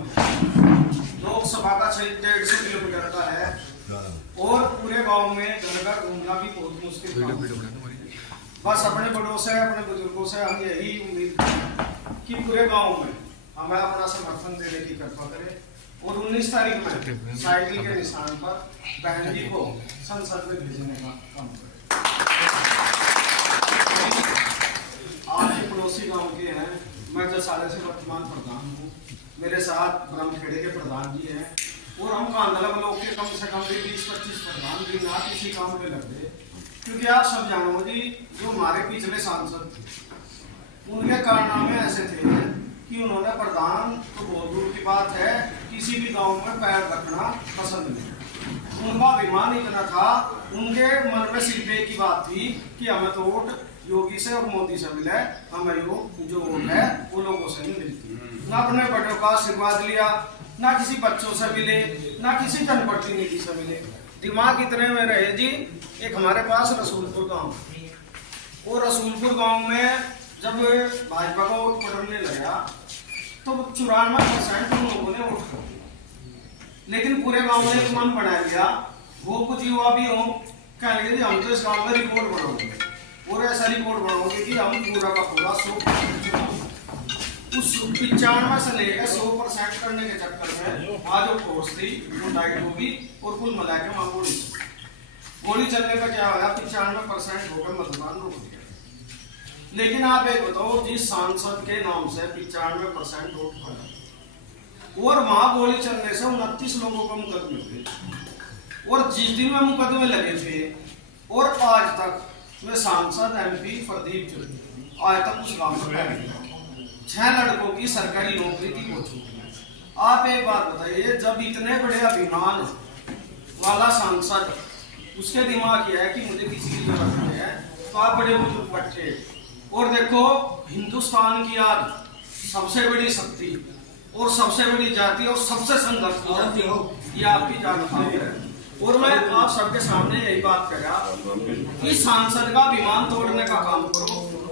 कम है। लोकसभा का 150 किलोमीटर का है और पूरे गांव में घर घर घूमना भी बहुत मुश्किल काम है। बस अपने बड़ों से अपने बुजुर्गों से हम यही उम्मीद करें कि पूरे गांव में हमें अपना समर्थन देने की कृपा करें और 19 तारीख में साइकिल के निशान पर बहन जी को संसद में भेजने का काम करें। आपके पड़ोसी गांव के हैं, मैं जसाले से वर्तमान प्रधान हूँ, मेरे साथ ब्रह्मखेड़े के प्रधान जी हैं और हम कांधला ब्लॉक के कम से कम भी 20-25 प्रधान भी ना किसी काम में लग गए। क्योंकि आप सब जानो जी, जो हमारे पिछले सांसद थे उनके कारनामे ऐसे थे कि उन्होंने प्रधान तो बहुत दूर की बात है किसी भी गांव में पैर रखना पसंद नहीं। उनका अभिमान इतना था, उनके मन में सिर्फ एक ही बात थी कि हमें तो वोट योगी से और मोदी से मिले, हमें जो वोट है वो लोगों से नहीं मिलती। ना अपने बड़ों का आशीर्वाद लिया, ना किसी बच्चों से मिले, ना किसी जनप्रतिनिधि से मिले। दिमाग इतने में रहे जी। एक हमारे पास रसूलपुर गांव, और रसूलपुर गांव में जब भाजपा का वोट पड़ने लगा तो 94% उन लोगों ने वोट कर दिया। लेकिन पूरे गांव ने एक मन बना लिया, वो कुछ युवा भी हो, कहेंगे जी हम तो इस गांव में रिकॉर्ड बनाओगे और ऐसा रिकॉर्ड बनाओगे कि हम पूरा का पूरा 100% उस 95 से लेकर 100% करने के चक्कर में आज वो कोर्स थी वो डाइट होगी और कुल मिला के वहां गोली चलने का क्या होगा, 95% होकर मतदान रोक दिया। लेकिन आप एक बताओ, जिस सांसद के नाम से 95% वोट पड़ा और वहां गोली चलने से 29 लोगों को मुकदमे हुए और जिस दिन में मुकदमे लगे थे और आज तक वे सांसद MP प्रदीप चौधरी आज तक उस गांव में बैठे 6 लड़कों की सरकारी नौकरी की हो चुकी है। आप एक बात बताइए, जब इतने बड़े अभिमान वाला सांसद उसके दिमाग यह है कि मुझे किसी की जरूरत नहीं है, तो आप बड़े बुजुर्ग बैठे और देखो हिंदुस्तान की आज सबसे बड़ी शक्ति और सबसे बड़ी जाति और सबसे संघर्ष जाति हो, ये आपकी जाति है। और मैं आप सबके सामने यही बात कर रहा, इस सांसद का अभिमान तोड़ने का काम करो